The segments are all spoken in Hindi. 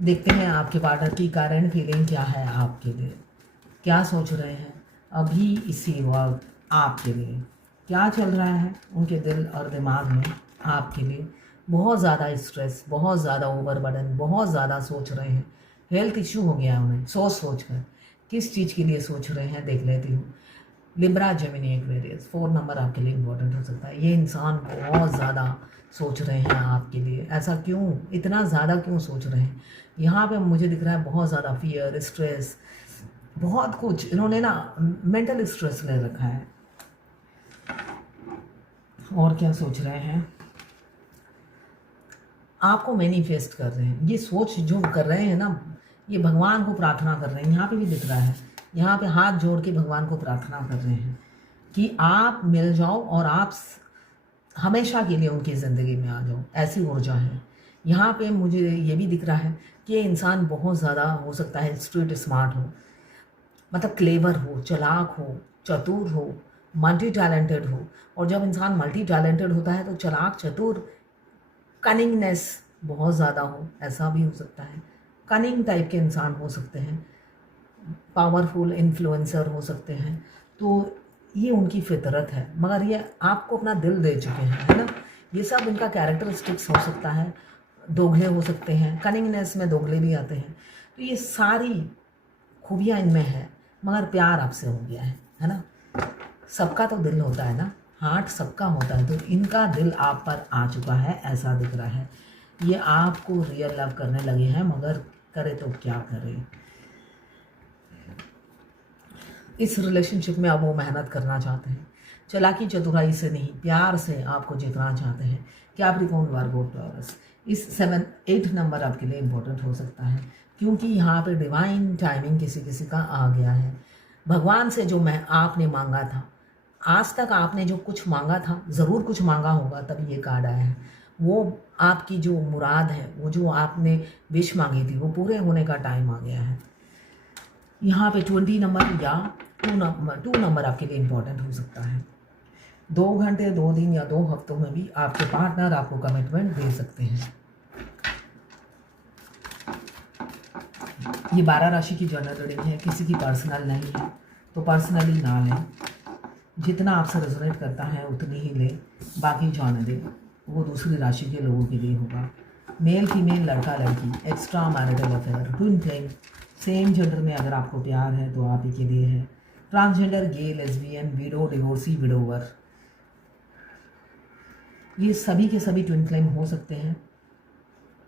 देखते हैं आपके पार्टनर की करंट फीलिंग क्या है आपके लिए, क्या सोच रहे हैं अभी इसी वक्त आपके लिए, क्या चल रहा है उनके दिल और दिमाग में आपके लिए। बहुत ज़्यादा स्ट्रेस, बहुत ज़्यादा ओवरबर्डन, बहुत ज़्यादा सोच रहे हैं, हेल्थ इशू हो गया है उन्हें सोच कर। किस चीज़ के लिए सोच रहे हैं देख लेती हूँ। लिब्रा, जेमिनी, एक्वेरियस, 4 नंबर आपके लिए इम्पोर्टेंट हो सकता है। ये इंसान बहुत ज़्यादा सोच रहे हैं आपके लिए। ऐसा क्यों, इतना ज़्यादा क्यों सोच रहे हैं? यहाँ पे मुझे दिख रहा है बहुत ज़्यादा फियर, स्ट्रेस, बहुत कुछ इन्होंने ना मेंटल स्ट्रेस ले रखा है। और क्या सोच रहे हैं, आपको मैनिफेस्ट कर रहे हैं। ये सोच जो कर रहे हैं ना, ये भगवान को प्रार्थना कर रहे हैं। यहाँ पे भी दिख रहा है, यहाँ पे हाथ जोड़ के भगवान को प्रार्थना कर रहे हैं कि आप मिल जाओ और आप हमेशा के लिए उनकी ज़िंदगी में आ जाओ। ऐसी ऊर्जा है यहाँ पे। मुझे ये भी दिख रहा है कि ये इंसान बहुत ज़्यादा हो सकता है स्ट्रीट स्मार्ट हो, मतलब क्लेवर हो, चालाक हो, चतुर हो, मल्टी टैलेंटेड हो। और जब इंसान मल्टी टैलेंटेड होता है तो चालाक, चतुर, कनिंगनेस बहुत ज़्यादा हो, ऐसा भी हो सकता है। कनिंग टाइप के इंसान हो सकते हैं, पावरफुल इन्फ्लुएंसर हो सकते हैं। तो ये उनकी फितरत है, मगर ये आपको अपना दिल दे चुके हैं, है ना। ये सब इनका कैरेक्टरिस्टिक्स हो सकता है। दोगले हो सकते हैं, कनिंगनेस में दोगले भी आते हैं। तो ये सारी खूबियाँ इनमें है, मगर प्यार आपसे हो गया है ना। सबका तो दिल होता है ना, हार्ट सबका होता है। तो इनका दिल आप पर आ चुका है, ऐसा दिख रहा है। ये आपको रियल लव करने लगे हैं, मगर करे तो क्या करें। इस रिलेशनशिप में अब वो मेहनत करना चाहते हैं, चालाकी चतुराई से नहीं, प्यार से आपको जितना चाहते हैं। कैप्रिकॉर्न, वर्गो, टॉरस, इस 7-8 नंबर आपके लिए इम्पोर्टेंट हो सकता है, क्योंकि यहाँ पे डिवाइन टाइमिंग किसी किसी का आ गया है। भगवान से जो मैं आपने मांगा था, आज तक आपने जो कुछ मांगा था, ज़रूर कुछ मांगा होगा तभी ये कार्ड आया है। वो आपकी जो मुराद है, वो जो आपने विश मांगी थी, वो पूरे होने का टाइम आ गया है। यहाँ पे 20 नंबर या 2 नंबर आपके लिए इम्पोर्टेंट हो सकता है। 2 घंटे, 2 दिन या 2 हफ्तों में भी आपके पार्टनर आपको कमिटमेंट दे सकते हैं। ये 12 राशि की जनरल रीडिंग है, किसी की पर्सनल नहीं है, तो पर्सनली ना लें। जितना आपसे रेजोनेट करता है उतनी ही लें, बाकी जाने दें, वो दूसरी राशि के लोगों के लिए होगा। मेल फीमेल, लड़का लड़की, extra marital affair, twin flame, same gender में अगर आपको प्यार है तो आप ही के लिए है। ट्रांसजेंडर, गे, लेस्बियन, विडो, डिवोर्सी, विडोवर, ये सभी के सभी ट्विन फ्लेम हो सकते हैं।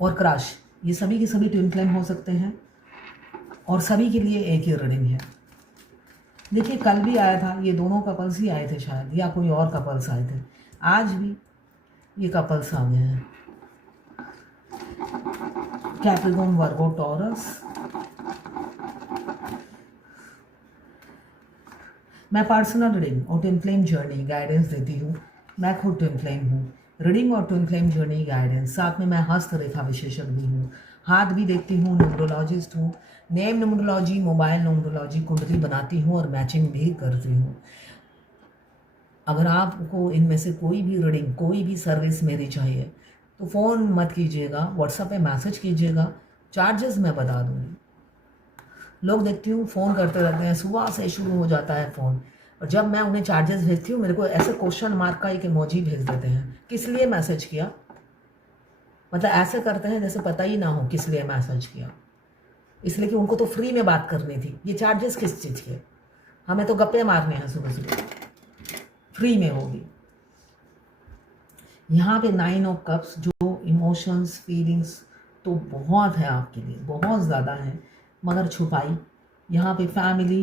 और क्रश, ये सभी के सभी ट्विन फ्लेम हो सकते हैं, और सभी के लिए एक ही रीडिंग है। देखिए कल भी आया था, ये दोनों कपल्स ही आए थे शायद, या कोई और कपल्स आए थे। आज भी ये कपल्स आ गए हैं। कैप्रिकॉर्न, वर्गो, टॉरस। मैं पर्सनल रीडिंग और ट्विन फ्लेम जर्नी गाइडेंस देती हूँ। मैं खुद ट्विन फ्लेम हूँ। रीडिंग और ट्विन फ्लेम जर्नी गाइडेंस, साथ में मैं हस्तरेखा विशेषज्ञ भी हूँ, हाथ भी देखती हूँ, न्यूमरोलॉजिस्ट हूँ। नेम न्यूमरोलॉजी, मोबाइल न्यूमरोलॉजी, कुंडली बनाती हूँ और मैचिंग भी करती हूँ। अगर आपको इनमें से कोई भी रीडिंग, कोई भी सर्विस मेरी चाहिए तो फ़ोन मत कीजिएगा, व्हाट्सएप पे मैसेज कीजिएगा, चार्जेस मैं बता दूँगी। लोग देखती हूँ फ़ोन करते रहते हैं, सुबह से शुरू हो जाता है फ़ोन, और जब मैं उन्हें चार्जेस भेजती हूँ मेरे को ऐसे क्वेश्चन मार्क का एक इमोजी भेज देते हैं, किस लिए मैसेज किया। मतलब ऐसे करते हैं जैसे पता ही ना हो किस लिए मैसेज किया, इसलिए कि उनको तो फ्री में बात करनी थी। ये चार्जेस किस चीज़ के, हमें तो गप्पे मारने हैं सुबह सुबह, फ्री में होगी। यहाँ पे 9 ऑफ कप्स, जो इमोशंस, फीलिंग्स तो बहुत है आपके लिए, बहुत ज़्यादा है, मगर छुपाई। यहाँ पे फैमिली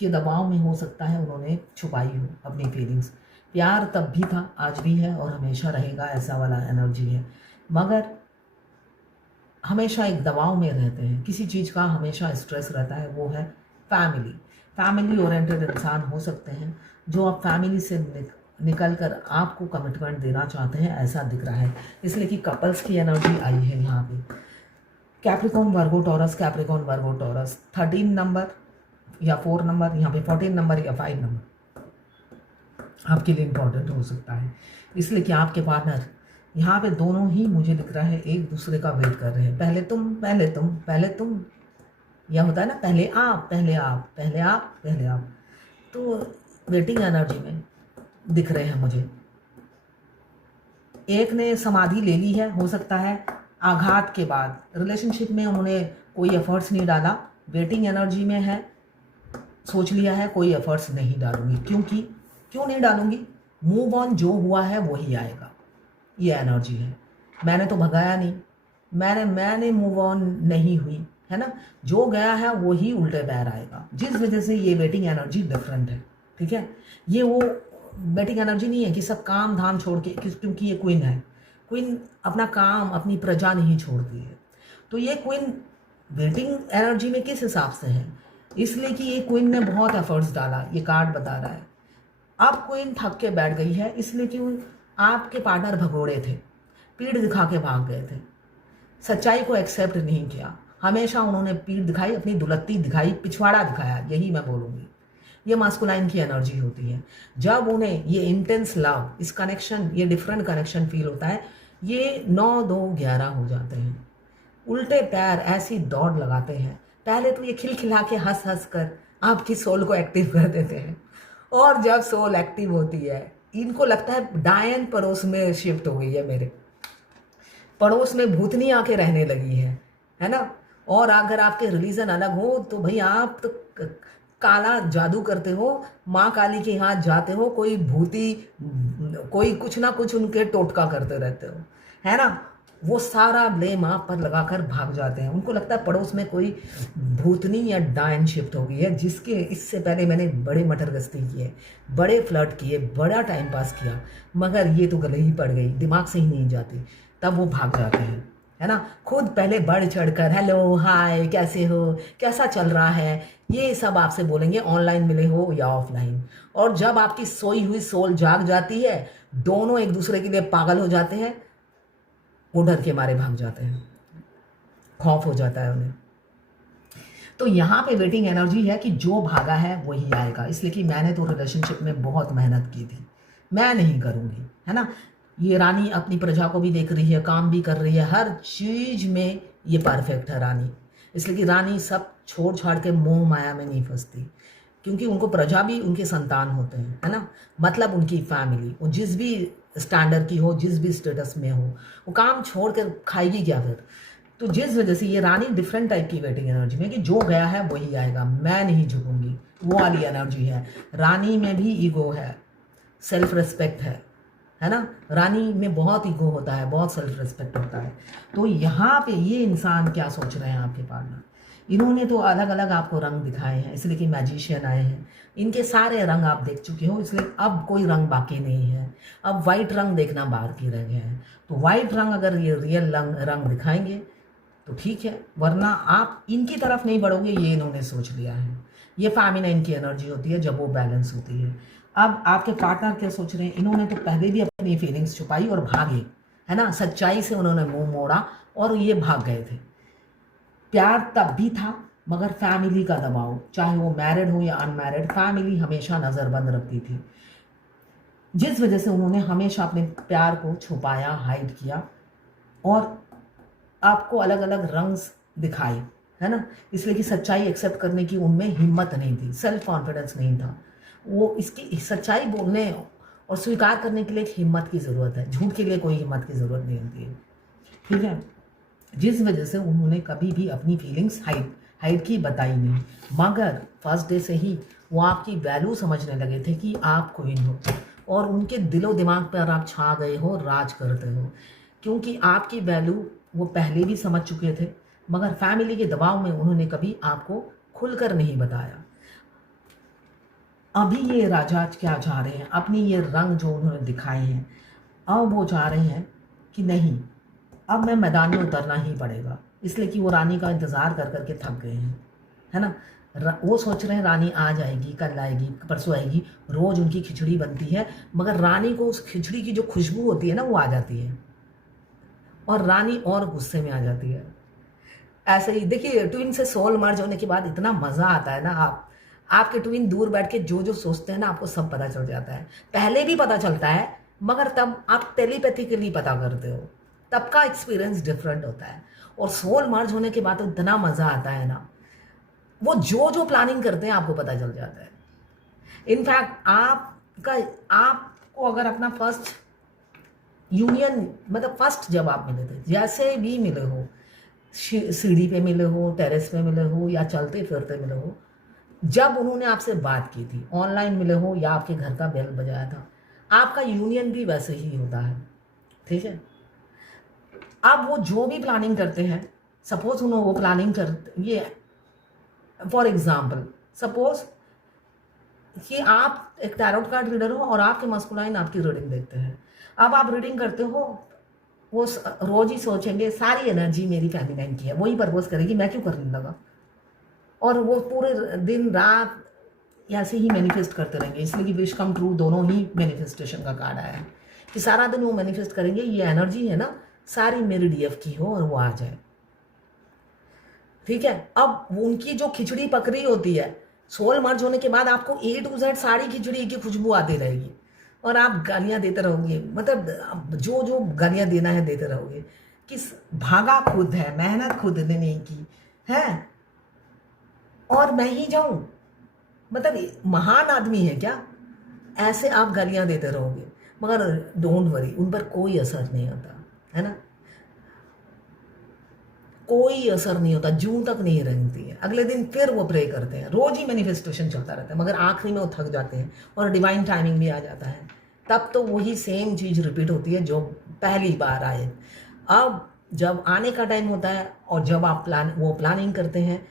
के दबाव में हो सकता है उन्होंने छुपाई हो अपनी फीलिंग्स। प्यार तब भी था, आज भी है और हमेशा रहेगा, ऐसा वाला एनर्जी है। मगर हमेशा एक दबाव में रहते हैं, किसी चीज़ का हमेशा स्ट्रेस रहता है, वो है फैमिली। फैमिली ओरिएंटेड इंसान हो सकते हैं जो अब फैमिली से निकल कर आपको कमिटमेंट देना चाहते हैं, ऐसा दिख रहा है। इसलिए कि कपल्स की एनर्जी आई है यहाँ पे। कैप्रिकॉर्न, वर्गो, टॉरस, कैप्रिकॉर्न, वर्गो, टॉरस, 13 नंबर या 4 नंबर, यहाँ पे 14 नंबर या 5 नंबर आपके लिए इम्पोर्टेंट हो सकता है। इसलिए कि आपके पार्टनर यहाँ पे दोनों ही मुझे दिख रहा है एक दूसरे का वेट कर रहे हैं, पहले तुम पहले तुम पहले तुम, यह होता है ना, पहले आप पहले आप पहले आप पहले आप। तो वेटिंग एनर्जी में दिख रहे हैं मुझे। एक ने समाधि ले ली है, हो सकता है आघात के बाद रिलेशनशिप में उन्होंने कोई एफर्ट्स नहीं डाला, वेटिंग एनर्जी में है, सोच लिया है कोई एफर्ट्स नहीं डालूंगी। क्योंकि क्यों नहीं डालूंगी, मूव ऑन, जो हुआ है वही आएगा, ये एनर्जी है। मैंने तो भगाया नहीं, मैंने मूव ऑन नहीं हुई, है ना, जो गया है वही उल्टे पैर आएगा। जिस वजह से ये वेटिंग एनर्जी डिफरेंट है, ठीक है। ये वो वेटिंग एनर्जी नहीं है कि सब काम धाम छोड़ के, क्योंकि ये क्वीन है, क्वीन अपना काम अपनी प्रजा नहीं छोड़ती है। तो ये क्वीन वेटिंग एनर्जी में किस हिसाब से है, इसलिए कि ये क्वीन ने बहुत एफर्ट्स डाला, ये कार्ड बता रहा है। अब क्वीन थक के बैठ गई है, इसलिए कि आपके पार्टनर भगोड़े थे, पीठ दिखा के भाग गए थे, सच्चाई को एक्सेप्ट नहीं किया, हमेशा उन्होंने पीठ दिखाई, अपनी दुलत्ती दिखाई, पिछवाड़ा दिखाया, यही मैं बोलूँगी। ये मास्कुलाइन की एनर्जी होती है। जब उन्हें ये इंटेंस लव, इस कनेक्शन, ये डिफरेंट कनेक्शन फील होता है, ये 9 2 11 हो जाते हैं, उल्टे पैर ऐसी दौड़ लगाते हैं। पहले तो ये खिलखिला के हंस हंस कर आपकी सोल को एक्टिव कर देते हैं, और जब सोल एक्टिव होती है इनको लगता है डायन पड़ोस में शिफ्ट हो गई है, मेरे पड़ोस में भूतनी आके रहने लगी है ना। और अगर आपके रिलीजन अलग हो तो भाई आप तो काला जादू करते हो, माँ काली के यहाँ जाते हो, कोई भूती, कोई कुछ ना कुछ उनके टोटका करते रहते हो, है ना। वो सारा ब्लेम आप पर लगाकर भाग जाते हैं। उनको लगता है पड़ोस में कोई भूतनी या डायन शिफ्ट हो गई है, जिसके इससे पहले मैंने बड़े मटरगस्ती किए, बड़े फ्लर्ट किए, बड़ा टाइम पास किया, मगर ये तो गले ही पड़ गई, दिमाग से ही नहीं जाती, तब वो भाग जाते हैं, है ना। खुद पहले बढ़ चढ़कर हेलो हाय कैसे हो, कैसा चल रहा है, ये सब आपसे बोलेंगे, ऑनलाइन मिले हो या ऑफलाइन। और जब आपकी सोई हुई सोल जाग जाती है, दोनों एक दूसरे के लिए पागल हो जाते हैं, वो डर के मारे भाग जाते हैं, खौफ हो जाता है उन्हें। तो यहाँ पे वेटिंग एनर्जी है कि जो भागा है वही आएगा, इसलिए कि मैंने तो रिलेशनशिप में बहुत मेहनत की थी, मैं नहीं करूँगी, है ना। ये रानी अपनी प्रजा को भी देख रही है, काम भी कर रही है, हर चीज में ये परफेक्ट है रानी, इसलिए कि रानी सब छोड़ छाड़ के मोह माया में नहीं फंसती, क्योंकि उनको प्रजा भी उनके संतान होते हैं, है ना, मतलब उनकी फैमिली, वो जिस भी स्टैंडर्ड की हो, जिस भी स्टेटस में हो, वो काम छोड़ कर खाएगी क्या फिर। तो जिस वजह से ये रानी डिफरेंट टाइप की वेटिंग एनर्जी में, कि जो गया है वही आएगा, मैं नहीं झुकूंगी, वो वाली एनर्जी है। रानी में भी ईगो है, सेल्फ रिस्पेक्ट है ना। रानी में बहुत ईगो होता है, बहुत सेल्फ रिस्पेक्ट होता है। तो यहाँ पे ये इंसान क्या सोच रहे हैं आपके पार्टनर, इन्होंने तो अलग अलग आपको रंग दिखाए हैं, इसलिए कि मैजिशियन आए हैं, इनके सारे रंग आप देख चुके हो, इसलिए अब कोई रंग बाकी नहीं है, अब वाइट रंग देखना बाकी रह गया है। तो वाइट रंग अगर ये रियल रंग दिखाएंगे तो ठीक है, वरना आप इनकी तरफ नहीं बढ़ोगे, ये इन्होंने सोच लिया है। ये फेमिनिन की एनर्जी होती है जब वो बैलेंस होती है। अब आपके पार्टनर क्या सोच रहे हैं, इन्होंने तो पहले भी अपनी फीलिंग्स छुपाई और भागे, है ना, सच्चाई से उन्होंने मुंह मोड़ा और ये भाग गए थे। प्यार तब भी था, मगर फैमिली का दबाव, चाहे वो मैरिड हो या अनमैरिड, फैमिली हमेशा नज़रबंद रखती थी, जिस वजह से उन्होंने हमेशा अपने प्यार को छुपाया, हाइड किया, और आपको अलग अलग रंग दिखाए, है ना, इसलिए कि सच्चाई एक्सेप्ट करने की उनमें हिम्मत नहीं थी, सेल्फ कॉन्फिडेंस नहीं था। वो इसकी सच्चाई बोलने और स्वीकार करने के लिए एक हिम्मत की ज़रूरत है, झूठ के लिए कोई हिम्मत की ज़रूरत नहीं होती है, ठीक है। जिस वजह से उन्होंने कभी भी अपनी फीलिंग्स हाइड की बताई नहीं, मगर फर्स्ट डे से ही वो आपकी वैल्यू समझने लगे थे कि आप क्वीन हो, और उनके दिलो दिमाग पर आप छा गए हो, राज करते हो, क्योंकि आपकी वैल्यू वो पहले भी समझ चुके थे, मगर फैमिली के दबाव में उन्होंने कभी आपको खुलकर नहीं बताया। अभी ये राजा क्या चाह रहे हैं, अपनी ये रंग जो उन्होंने दिखाए हैं, अब वो चाह रहे हैं कि नहीं, अब मैं मैदान में उतरना ही पड़ेगा, इसलिए कि वो रानी का इंतज़ार कर करके थक गए हैं, है ना। वो सोच रहे हैं रानी आ जाएगी, कल आएगी, परसों आएगी, रोज़ उनकी खिचड़ी बनती है, मगर रानी को उस खिचड़ी की जो खुशबू होती है ना, वो आ जाती है, और रानी और गुस्से में आ जाती है। ऐसे ही देखिए, ट्विन से सोल मर्ज होने के बाद इतना मज़ा आता है ना, आपके ट्विन दूर बैठ के जो जो सोचते हैं ना, आपको सब पता चल जाता है, पहले भी पता चलता है, मगर तब आप टेलीपैथिकली पता करते हो, तब का एक्सपीरियंस डिफरेंट होता है। और सोल मर्ज होने के बाद तो इतना मज़ा आता है ना, वो जो जो प्लानिंग करते हैं आपको पता चल जाता है। इनफैक्ट आपको अगर अपना फर्स्ट यूनियन, मतलब फर्स्ट जब आप मिले थे, जैसे भी मिले हो, सीढ़ी पे मिले हो, टेरेस पे मिले हो, या चलते फिरते मिले हो, जब उन्होंने आपसे बात की थी, ऑनलाइन मिले हो या आपके घर का बेल बजाया था, आपका यूनियन भी वैसे ही होता है। ठीक है। अब वो जो भी प्लानिंग करते हैं, सपोज उन्होंने वो प्लानिंग करते, ये फॉर एग्जाम्पल सपोज कि आप एक टैरोट कार्ड रीडर हो और आपके मस्कुलाइन आपकी रीडिंग देखते हैं। अब आप रीडिंग करते हो, वो रोज ही सोचेंगे सारी एनर्जी मेरी फेमिनाइन की है, वही प्रपोज करेगी, मैं क्यों करने लगा। और वो पूरे दिन रात ऐसे ही मैनिफेस्ट करते रहेंगे। इसलिए कि विश कम ट्रू दोनों ही मैनिफेस्टेशन का कार्ड आया है कि सारा दिन वो मैनिफेस्ट करेंगे ये एनर्जी है ना सारी मेरी डीएफ की हो और वो आ जाए। ठीक है। अब उनकी जो खिचड़ी पकड़ी होती है, सोल मर्ज होने के बाद आपको A to Z सारी खिचड़ी की खुशबू आती रहेगी और आप गालियां देते रहोगे, मतलब जो जो गालियां देना है देते रहोगे कि भागा खुद है, मेहनत खुद ने नहीं की है और मैं ही जाऊं, मतलब महान आदमी है क्या, ऐसे आप गालियां देते रहोगे। मगर डोंट वरी, उन पर कोई असर नहीं होता है ना, कोई असर नहीं होता, जूं तक नहीं रेंगती है। अगले दिन फिर वो प्रे करते हैं, रोज ही मैनिफेस्टेशन चलता रहता है, मगर आखिरी में वो थक जाते हैं और डिवाइन टाइमिंग भी आ जाता है। तब तो वही सेम चीज़ रिपीट होती है जो पहली बार आए। अब जब आने का टाइम होता है और जब आप प्लानिंग करते हैं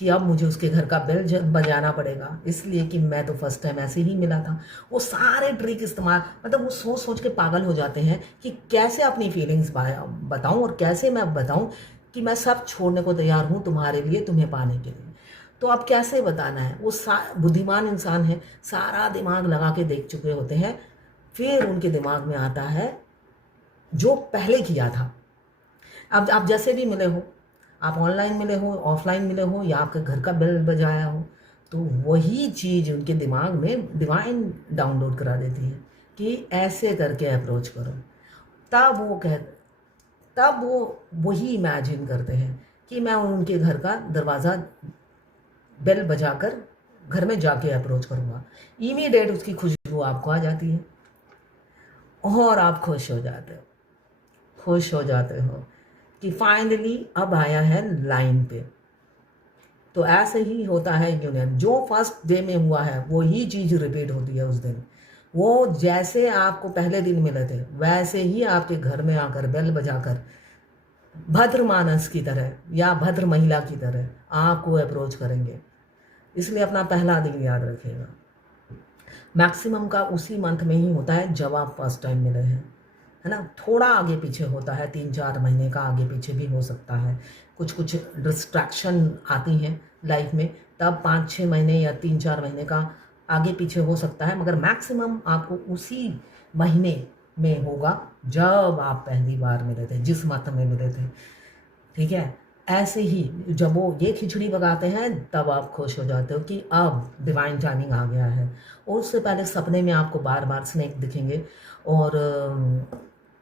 कि अब मुझे उसके घर का बेल बजाना पड़ेगा, इसलिए कि मैं तो फर्स्ट टाइम ऐसे ही मिला था, वो सारे ट्रिक इस्तेमाल, मतलब वो सोच सोच के पागल हो जाते हैं कि कैसे अपनी फीलिंग्स बताऊं और कैसे मैं बताऊं कि मैं सब छोड़ने को तैयार हूं तुम्हारे लिए, तुम्हें पाने के लिए। तो अब कैसे बताना है, वो बुद्धिमान इंसान है, सारा दिमाग लगा के देख चुके होते हैं। फिर उनके दिमाग में आता है जो पहले किया था। अब आप जैसे भी मिले हो, आप ऑनलाइन मिले हो, ऑफलाइन मिले हो, या आपके घर का बेल बजाया हो, तो वही चीज़ उनके दिमाग में डिवाइन डाउनलोड करा देती है कि ऐसे करके अप्रोच करो। तब वो वही इमेजिन करते हैं कि मैं उनके घर का दरवाज़ा बेल बजाकर घर में जाके अप्रोच करूँगा। इमीडिएट उसकी खुशबू आपको आ जाती है और आप खुश हो जाते हो कि फाइनली अब आया है लाइन पे। तो ऐसे ही होता है यूनियन, जो फर्स्ट डे में हुआ है वही चीज़ रिपीट होती है उस दिन। वो जैसे आपको पहले दिन मिले थे वैसे ही आपके घर में आकर बेल बजाकर भद्र मानस की तरह या भद्र महिला की तरह आपको अप्रोच करेंगे। इसलिए अपना पहला दिन याद रखिएगा। मैक्सिमम का उसी मंथ में ही होता है जब आप फर्स्ट टाइम मिले हैं, है ना। थोड़ा आगे पीछे होता है, 3-4 महीने का आगे पीछे भी हो सकता है, कुछ कुछ डिस्ट्रैक्शन आती हैं लाइफ में, तब 5-6 महीने या 3-4 महीने का आगे पीछे हो सकता है, मगर मैक्सिमम आपको उसी महीने में होगा जब आप पहली बार मिले थे, जिस मंथ में मिले थे। ठीक है। ऐसे ही जब वो ये खिचड़ी पकाते हैं तब आप खुश हो जाते हो कि अब डिवाइन टाइमिंग आ गया है। और उससे पहले सपने में आपको बार बार स्नेक दिखेंगे और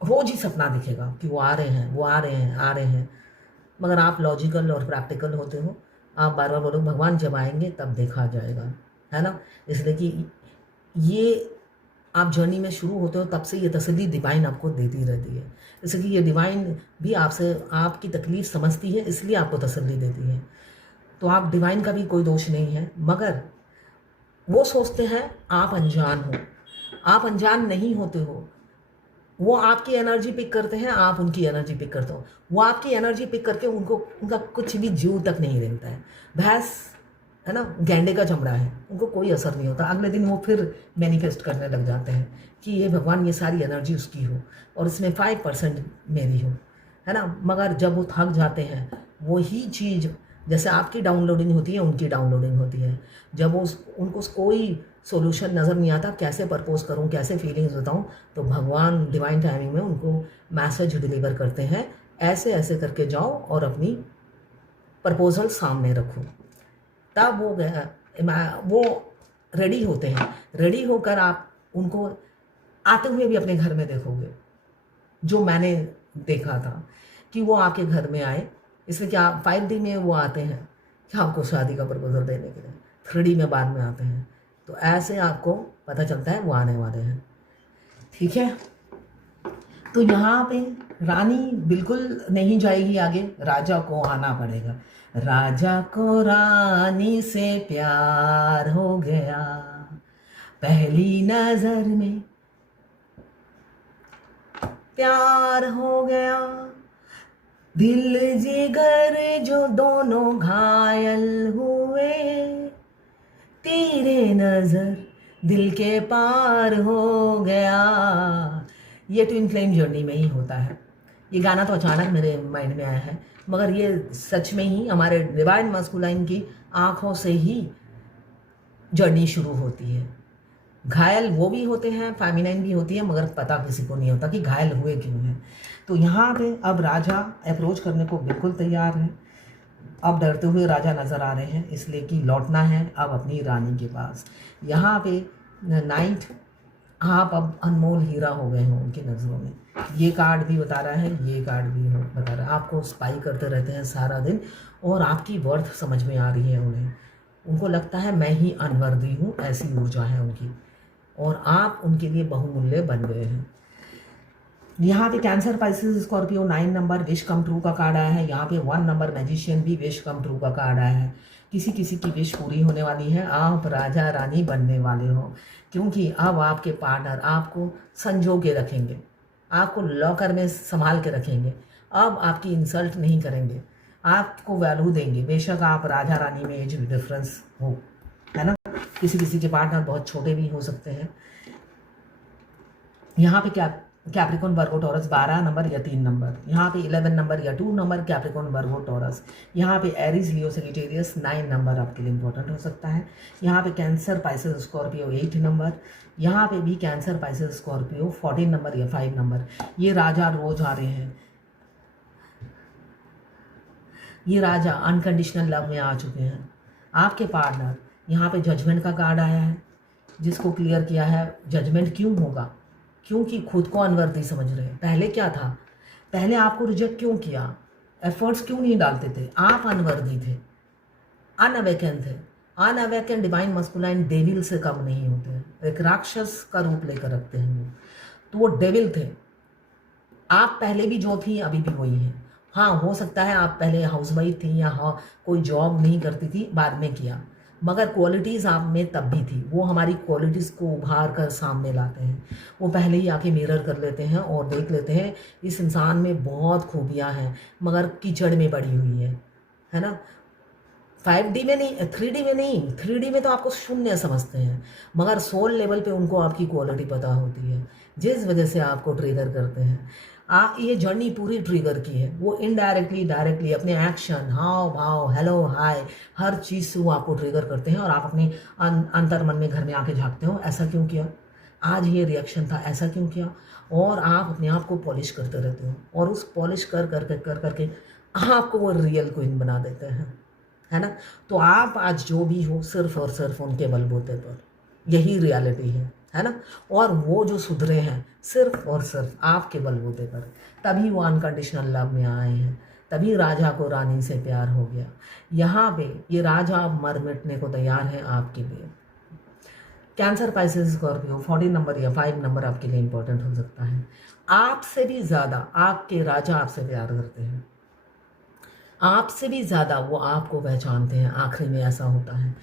रोज ही सपना दिखेगा कि वो आ रहे हैं। मगर आप लॉजिकल और प्रैक्टिकल होते हो, आप बार बार बोलो भगवान जब आएंगे तब देखा जाएगा, है ना। इसलिए कि ये आप जर्नी में शुरू होते हो तब से ये तसल्ली डिवाइन आपको देती रहती है। जैसे कि ये डिवाइन भी आपसे आपकी तकलीफ समझती है, इसलिए आपको तसल्ली देती है। तो आप डिवाइन का भी कोई दोष नहीं है, मगर वो सोचते हैं आप अनजान हो। आप अनजान नहीं होते हो, वो आपकी एनर्जी पिक करते हैं, आप उनकी एनर्जी पिक करते हो। वो आपकी एनर्जी पिक करके उनका कुछ भी जीव तक नहीं रेंगता है। भैंस है ना, गैंडे का चमड़ा है, उनको कोई असर नहीं होता। अगले दिन वो फिर मैनिफेस्ट करने लग जाते हैं कि ये भगवान ये सारी एनर्जी उसकी हो और इसमें 5% मेरी हो, है ना। मगर जब वो थक जाते हैं, वही चीज़ जैसे आपकी डाउनलोडिंग होती है उनकी डाउनलोडिंग होती है। जब उनको कोई सॉल्यूशन नज़र नहीं आता, कैसे प्रपोज करूं, कैसे फीलिंग्स बताऊं, तो भगवान डिवाइन टाइमिंग में उनको मैसेज डिलीवर करते हैं, ऐसे ऐसे करके जाओ और अपनी प्रपोजल सामने रखो। तब वो रेडी होते हैं। रेडी होकर आप उनको आते हुए भी अपने घर में देखोगे, जो मैंने देखा था कि वो आपके घर में आए। इसलिए क्या 5D में वो आते हैं कि आपको शादी का प्रपोजल देने के लिए, 3D में बाद में आते हैं। तो ऐसे आपको पता चलता है वो आने वाले हैं, ठीक है। तो यहाँ पे रानी बिल्कुल नहीं जाएगी आगे, राजा को आना पड़ेगा। राजा को रानी से प्यार हो गया, पहली नजर में प्यार हो गया, दिल जिगर जो दोनों घायल हुए, तेरे नजर दिल के पार हो गया। ये ट्विन फ्लेम जर्नी में ही होता है। ये गाना तो अचानक मेरे माइंड में आया है, मगर ये सच में ही हमारे डिवाइन मस्कुलाइन की आंखों से ही जर्नी शुरू होती है। घायल वो भी होते हैं, फेमिनाइन भी होती है, मगर पता किसी को नहीं होता कि घायल हुए क्यों हैं। तो यहाँ पे अब राजा अप्रोच करने को बिल्कुल तैयार है। अब डरते हुए राजा नज़र आ रहे हैं, इसलिए कि लौटना है अब अपनी रानी के पास। यहाँ पे नाइट, आप अब अनमोल हीरा हो गए हो उनकी नज़रों में। ये कार्ड भी बता रहा है, ये कार्ड भी बता रहा है। आपको स्पाई करते रहते हैं सारा दिन, और आपकी वर्थ समझ में आ रही है उन्हें। उनको लगता है मैं ही अनवर्दी हूँ, ऐसी ऊर्जा है उनकी, और आप उनके लिए बहुमूल्य बन गए हैं। यहाँ पे cancer, Pisces, Scorpio 9 number wish come true का कार्ड आया है। यहाँ पे 1 नंबर मैजिशियन भी विश कम ट्रू का कार्ड आया है। किसी किसी की विश पूरी होने वाली है, आप राजा रानी बनने वाले हो, क्योंकि अब आपके पार्टनर आपको संजो के रखेंगे, आपको लॉकर में संभाल के रखेंगे। अब आपकी इंसल्ट नहीं करेंगे, आपको वैल्यू देंगे, बेशक आप राजा रानी में एज डिफरेंस हो, है ना। किसी किसी के पार्टनर बहुत छोटे भी हो सकते हैं। यहाँ पे कैप्रिकॉन, वर्गो, टॉरस 12 नंबर या 3 नंबर। यहाँ पे 11 नंबर या 2 नंबर, कैप्रिकॉन, वर्गो, टॉरस। यहाँ पे एरीज, लियो, सैजिटेरियस 9 नंबर आपके लिए इंपॉर्टेंट हो सकता है। यहाँ पे कैंसर, पाइसेस, स्कॉर्पियो 8 नंबर। यहाँ पे भी कैंसर, पाइसेस, स्कॉर्पियो 14 नंबर या 5 नंबर। ये राजा रोज आ रहे हैं, ये राजा अनकंडीशनल लव में आ चुके हैं। आपके पार्टनर, यहाँ पे जजमेंट का कार्ड आया है, जिसको क्लियर किया है। जजमेंट क्यों होगा? क्योंकि खुद को अनवर्दी समझ रहे हैं। पहले क्या था, पहले आपको रिजेक्ट क्यों किया, एफर्ट्स क्यों नहीं डालते थे? आप अनवर्दी थे, अनअवेकन थे। अनअवेकन डिवाइन मस्कुलाइन डेविल से कम नहीं होते हैं, एक राक्षस का रूप लेकर रखते हैं वो, तो वो डेविल थे। आप पहले भी जो थी अभी भी वही है। हाँ, हो सकता है आप पहले हाउसवाइफ थी या हाँ कोई जॉब नहीं करती थी, बाद में किया, मगर क्वालिटीज़ आप में तब भी थी। वो हमारी क्वालिटीज़ को उभार कर सामने लाते हैं। वो पहले ही आके मिरर कर लेते हैं और देख लेते हैं इस इंसान में बहुत खूबियाँ हैं, मगर कीचड़ में पड़ी हुई है ना। 5D में नहीं, 3D में नहीं, 3D में तो आपको शून्य समझते हैं, मगर सोल लेवल पे उनको आपकी क्वालिटी पता होती है, जिस वजह से आपको ट्रिगर करते हैं। ये जर्नी पूरी ट्रिगर की है। वो इनडायरेक्टली, डायरेक्टली अपने एक्शन, हाव भाव, हेलो, हाय, हर चीज़ से वो आपको ट्रिगर करते हैं, और आप अपने अंतर मन में घर में आके झाँकते हो, ऐसा क्यों किया, आज ये रिएक्शन था, ऐसा क्यों किया, और आप अपने आप को पॉलिश करते रहते हो, और उस पॉलिश कर करके आपको वो रियल क्वीन बना देते हैं, है ना। तो आप आज जो भी हो, सिर्फ और सिर्फ उनके बलबूते पर, यही रियलिटी है ना। और वो जो सुधरे हैं सिर्फ और सिर्फ आपके बलबूते पर, तभी वो अनकंडीशनल लव में आए हैं, तभी राजा को रानी से प्यार हो गया। यहाँ पे ये राजा मर मिटने को तैयार है आपके लिए। कैंसर, पाइसेस, स्कॉर्पियो 14 नंबर या 5 नंबर आपके लिए इंपॉर्टेंट हो सकता है। आपसे भी ज़्यादा आपके राजा आपसे प्यार करते हैं, आपसे भी ज़्यादा वो आपको पहचानते हैं। आखिरी में ऐसा होता है,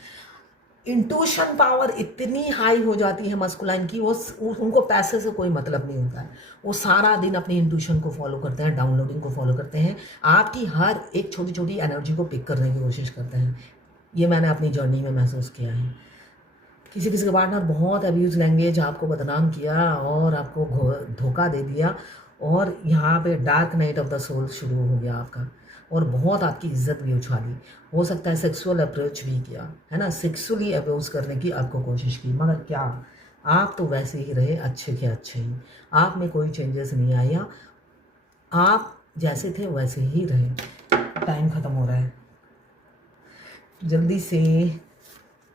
इंट्यूशन पावर इतनी हाई हो जाती है मस्कुलाइन की, वो उनको पैसे से कोई मतलब नहीं होता है। वो सारा दिन अपनी इंट्यूशन को फॉलो करते हैं, डाउनलोडिंग को फॉलो करते हैं, आपकी हर एक छोटी छोटी एनर्जी को पिक करने की कोशिश करते हैं। ये मैंने अपनी जर्नी में महसूस किया है। किसी किसी का पार्टनर बहुत अब्यूज लैंग्वेज आपको बदनाम किया और आपको धोखा दे दिया, और यहाँ पे dark night of the soul शुरू हो गया आपका, और बहुत आपकी इज्जत भी उछाली। हो सकता है सेक्सुअल अप्रोच भी किया, है ना, सेक्सुअली अब्यूज करने की आपको कोशिश की, मगर क्या, आप तो वैसे ही रहे, अच्छे के अच्छे ही। आप में कोई चेंजेस नहीं आया, आप जैसे थे वैसे ही रहे। टाइम ख़त्म हो रहा है, जल्दी से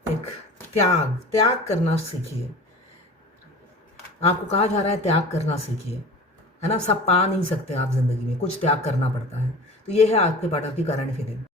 एक त्याग करना सीखिए। आपको कहा जा रहा है त्याग करना सीखिए, है ना। सब पा नहीं सकते आप ज़िंदगी में, कुछ त्याग करना पड़ता है। तो ये है आपके पार्टनर की करंट फीलिंग।